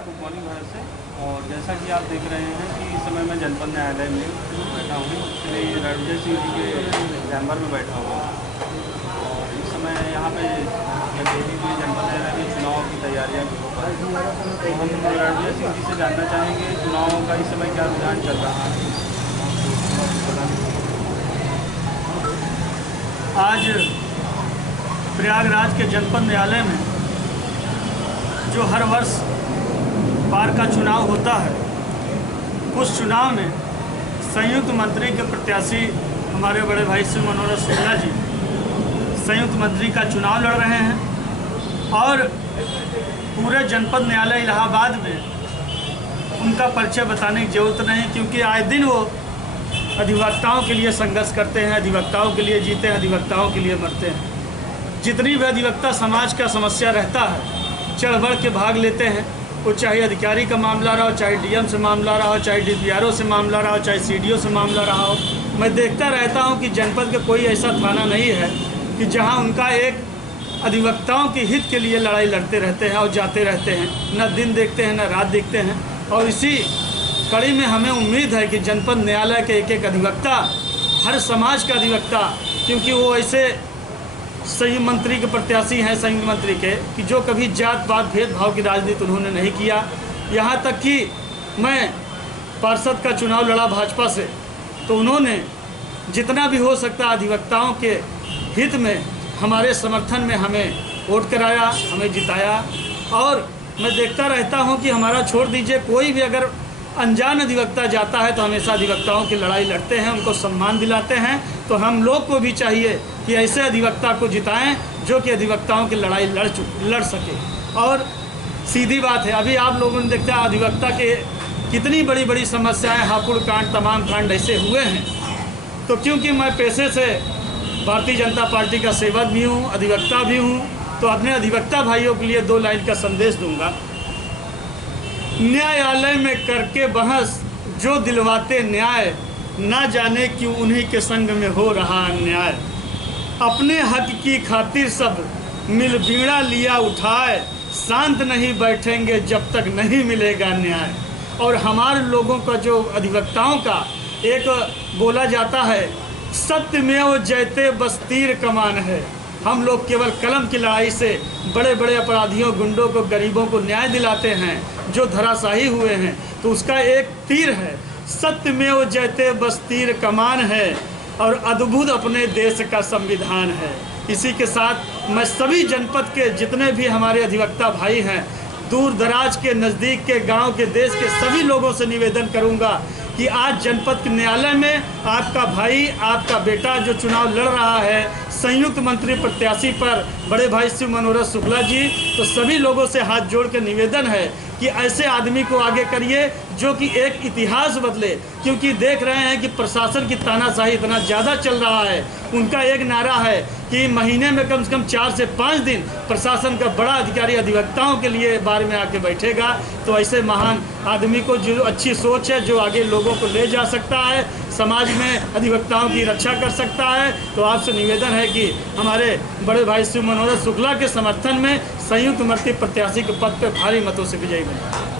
Good morning Bharat से। और जैसा कि आप देख रहे हैं कि इस समय मैं जनपद न्यायालय में बैठा हूँ, श्री रणजय सिंह जी के चैम्बर में बैठा हुआ हूँ। और इस समय यहाँ पे देवी के जनपद न्यायालय में चुनाव की तैयारियाँ भी हो पा रही हैं। तो हम रणजय सिंह जी से जानना चाहेंगे चुनाव का इस समय क्या रुझान चल रहा है। आज प्रयागराज के जनपद न्यायालय में जो हर वर्ष बार का चुनाव होता है, उस चुनाव में संयुक्त मंत्री के प्रत्याशी हमारे बड़े भाई श्री मनोहर शुक्ला जी संयुक्त मंत्री का चुनाव लड़ रहे हैं। और पूरे जनपद न्यायालय इलाहाबाद में उनका परिचय बताने की जरूरत नहीं, क्योंकि आए दिन वो अधिवक्ताओं के लिए संघर्ष करते हैं, अधिवक्ताओं के लिए जीते हैं, अधिवक्ताओं के लिए मरते हैं। जितनी भी अधिवक्ता समाज का समस्या रहता है चढ़ बढ़ के भाग लेते हैं। वो चाहे अधिकारी का मामला रहा हो, चाहे डीएम से मामला रहा हो, चाहे डीपीआरओ से मामला रहा हो, चाहे सीडीओ से मामला रहा हो। मैं देखता रहता हूं कि जनपद का कोई ऐसा थाना नहीं है कि जहां उनका एक अधिवक्ताओं के हित के लिए लड़ाई लड़ते रहते हैं और जाते रहते हैं, न दिन देखते हैं न रात देखते हैं। और इसी कड़ी में हमें उम्मीद है कि जनपद न्यायालय के एक एक अधिवक्ता, हर समाज का अधिवक्ता, क्योंकि वो ऐसे संयुक्त मंत्री के प्रत्याशी हैं संयुक्त मंत्री के कि जो कभी जात पात भेदभाव की राजनीति उन्होंने नहीं किया। यहाँ तक कि मैं पार्षद का चुनाव लड़ा भाजपा से, तो उन्होंने जितना भी हो सकता अधिवक्ताओं के हित में हमारे समर्थन में हमें वोट कराया, हमें जिताया। और मैं देखता रहता हूँ कि हमारा छोड़ दीजिए, कोई भी अगर अनजान अधिवक्ता जाता है तो हमेशा अधिवक्ताओं की लड़ाई लड़ते हैं, उनको सम्मान दिलाते हैं। तो हम लोग को भी चाहिए कि ऐसे अधिवक्ता को जिताएं जो कि अधिवक्ताओं की लड़ाई लड़ सके। और सीधी बात है, अभी आप लोगों ने देखा अधिवक्ता के कितनी बड़ी बड़ी समस्याएं, हापुड़ कांड, तमाम कांड ऐसे हुए हैं। तो क्योंकि मैं पेशे से भारतीय जनता पार्टी का सेवक भी हूँ, अधिवक्ता भी हूँ, तो अपने अधिवक्ता भाइयों के लिए 2 लाइन का संदेश दूंगा। न्यायालय में करके बहस जो दिलवाते न्याय, ना जाने क्यों उन्हीं के संग में हो रहा अन्याय। अपने हक की खातिर सब मिल बीड़ा लिया उठाए, शांत नहीं बैठेंगे जब तक नहीं मिलेगा न्याय। और हमारे लोगों का जो अधिवक्ताओं का एक बोला जाता है, सत्यमेव जयते बस तीर कमान है। हम लोग केवल कलम की लड़ाई से बड़े बड़े अपराधियों, गुंडों को, गरीबों को न्याय दिलाते हैं जो धराशायी हुए हैं। तो उसका एक तीर है, सत्यमेव जयते बस तीर कमान है, और अद्भुत अपने देश का संविधान है। इसी के साथ मैं सभी जनपद के जितने भी हमारे अधिवक्ता भाई हैं, दूर दराज के, नज़दीक के, गांव के, देश के सभी लोगों से निवेदन करूंगा कि आज जनपद के न्यायालय में आपका भाई, आपका बेटा जो चुनाव लड़ रहा है संयुक्त मंत्री प्रत्याशी पर, बड़े भाई श्री मनोहर शुक्ला जी, तो सभी लोगों से हाथ जोड़ के निवेदन है कि ऐसे आदमी को आगे करिए जो कि एक इतिहास बदले। क्योंकि देख रहे हैं कि प्रशासन की तानाशाही इतना ज़्यादा चल रहा है। उनका एक नारा है कि महीने में कम से कम 4 से 5 दिन प्रशासन का बड़ा अधिकारी अधिवक्ताओं के लिए बार में आके बैठेगा। तो ऐसे महान आदमी को, जो अच्छी सोच है, जो आगे लोगों को ले जा सकता है, समाज में अधिवक्ताओं की रक्षा कर सकता है, तो आपसे निवेदन है कि हमारे बड़े भाई श्री मनोहर शुक्ला के समर्थन में संयुक्त मंत्री प्रत्याशी के पद पर भारी मतों से विजयी बने।